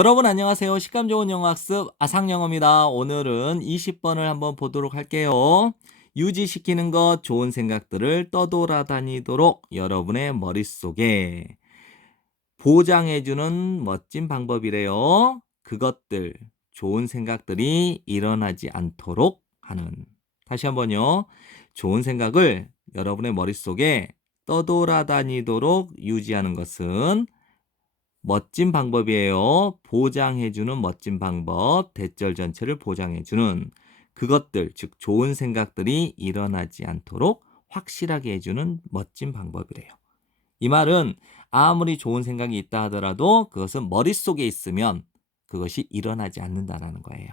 여러분 안녕하세요. 식감 좋은 영어 학습 아상영어입니다. 오늘은 20번을 한번 보도록 할게요. 유지시키는 것 좋은 생각들을 떠돌아다니도록 여러분의 머릿속에 보장해주는 멋진 방법이래요. 그것들, 좋은 생각들이 일어나지 않도록 하는. 다시 한번요. 좋은 생각을 여러분의 머릿속에 떠돌아다니도록 유지하는 것은 멋진 방법이에요. 보장해주는 멋진 방법, 대절 전체를 보장해주는 그것들, 즉 좋은 생각들이 일어나지 않도록 확실하게 해주는 멋진 방법이래요. 이 말은 아무리 좋은 생각이 있다 하더라도 그것은 머릿속에 있으면 그것이 일어나지 않는다라는 거예요.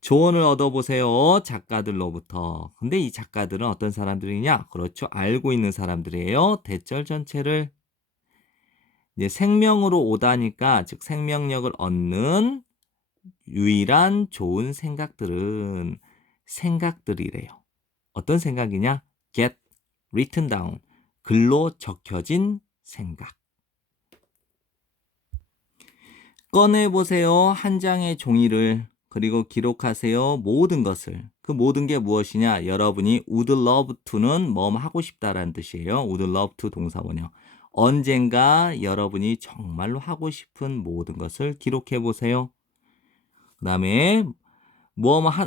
조언을 얻어보세요. 작가들로부터. 근데 이 작가들은 어떤 사람들이냐? 그렇죠. 알고 있는 사람들이에요. 대절 전체를 이제 생명으로 오다니까 즉 생명력을 얻는 유일한 좋은 생각들은 생각들이래요. 어떤 생각이냐? Get written down. 글로 적혀진 생각. 꺼내보세요. 한 장의 종이를. 그리고 기록하세요. 모든 것을. 그 모든 게 무엇이냐? 여러분이 would love to는 뭐 하고 싶다라는 뜻이에요. would love to 동사원형. 언젠가 여러분이 정말로 하고 싶은 모든 것을 기록해 보세요. 그 다음에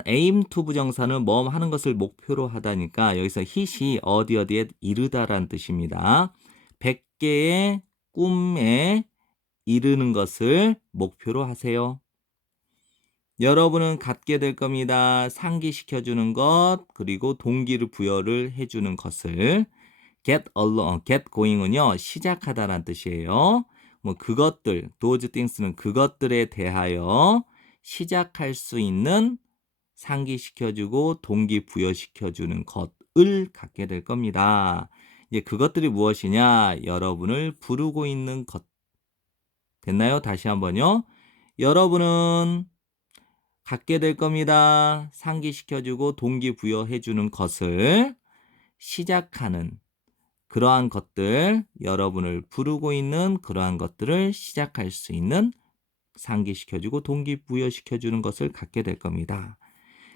aim to 부정사는 하는 것을 목표로 하다니까 여기서 hit이 어디에 이르다라는 뜻입니다. 100개의 꿈에 이르는 것을 목표로 하세요. 여러분은 갖게 될 겁니다. 상기시켜주는 것, 그리고 동기를 부여를 해주는 것을. get going은요, 시작하다라는 뜻이에요. 그것들, those things는 그것들에 대하여 시작할 수 있는 상기시켜주고 동기부여시켜주는 것을 갖게 될 겁니다. 이제 그것들이 무엇이냐? 여러분을 부르고 있는 것. 됐나요? 다시 한번요. 여러분은 갖게 될 겁니다. 상기시켜주고 동기부여해주는 것을 시작하는 그러한 것들, 여러분을 부르고 있는 그러한 것들을 시작할 수 있는 상기시켜주고 동기부여시켜주는 것을 갖게 될 겁니다.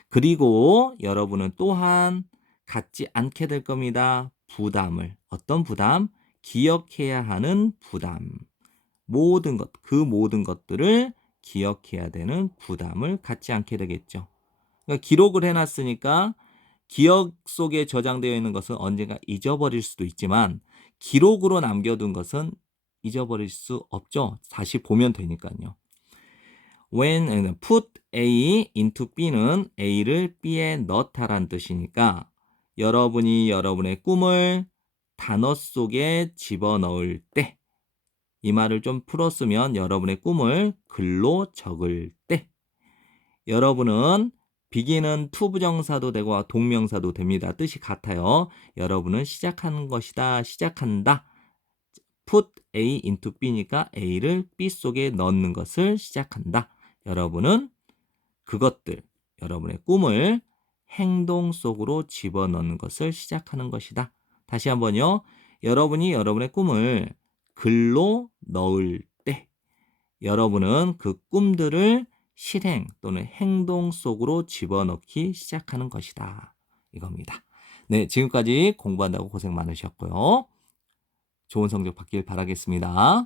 그리고 여러분은 또한 갖지 않게 될 겁니다. 부담을. 어떤 부담? 기억해야 하는 부담. 그 모든 것들을 기억해야 되는 부담을 갖지 않게 되겠죠. 그러니까 기록을 해놨으니까 기억 속에 저장되어 있는 것은 언젠가 잊어버릴 수도 있지만 기록으로 남겨둔 것은 잊어버릴 수 없죠. 다시 보면 되니까요. When put A into B는 A를 B에 넣다란 뜻이니까 여러분이 여러분의 꿈을 단어 속에 집어넣을 때 이 말을 좀 풀었으면 여러분의 꿈을 글로 적을 때 여러분은 begin은 to 부정사도 되고 동명사도 됩니다. 뜻이 같아요. 여러분은 시작하는 것이다. 시작한다. put A into B니까 A를 B 속에 넣는 것을 시작한다. 여러분은 그것들, 여러분의 꿈을 행동 속으로 집어넣는 것을 시작하는 것이다. 다시 한번요. 여러분이 여러분의 꿈을 글로 넣을 때 여러분은 그 꿈들을 실행 또는 행동 속으로 집어넣기 시작하는 것이다. 이겁니다. 네, 지금까지 공부한다고 고생 많으셨고요. 좋은 성적 받길 바라겠습니다.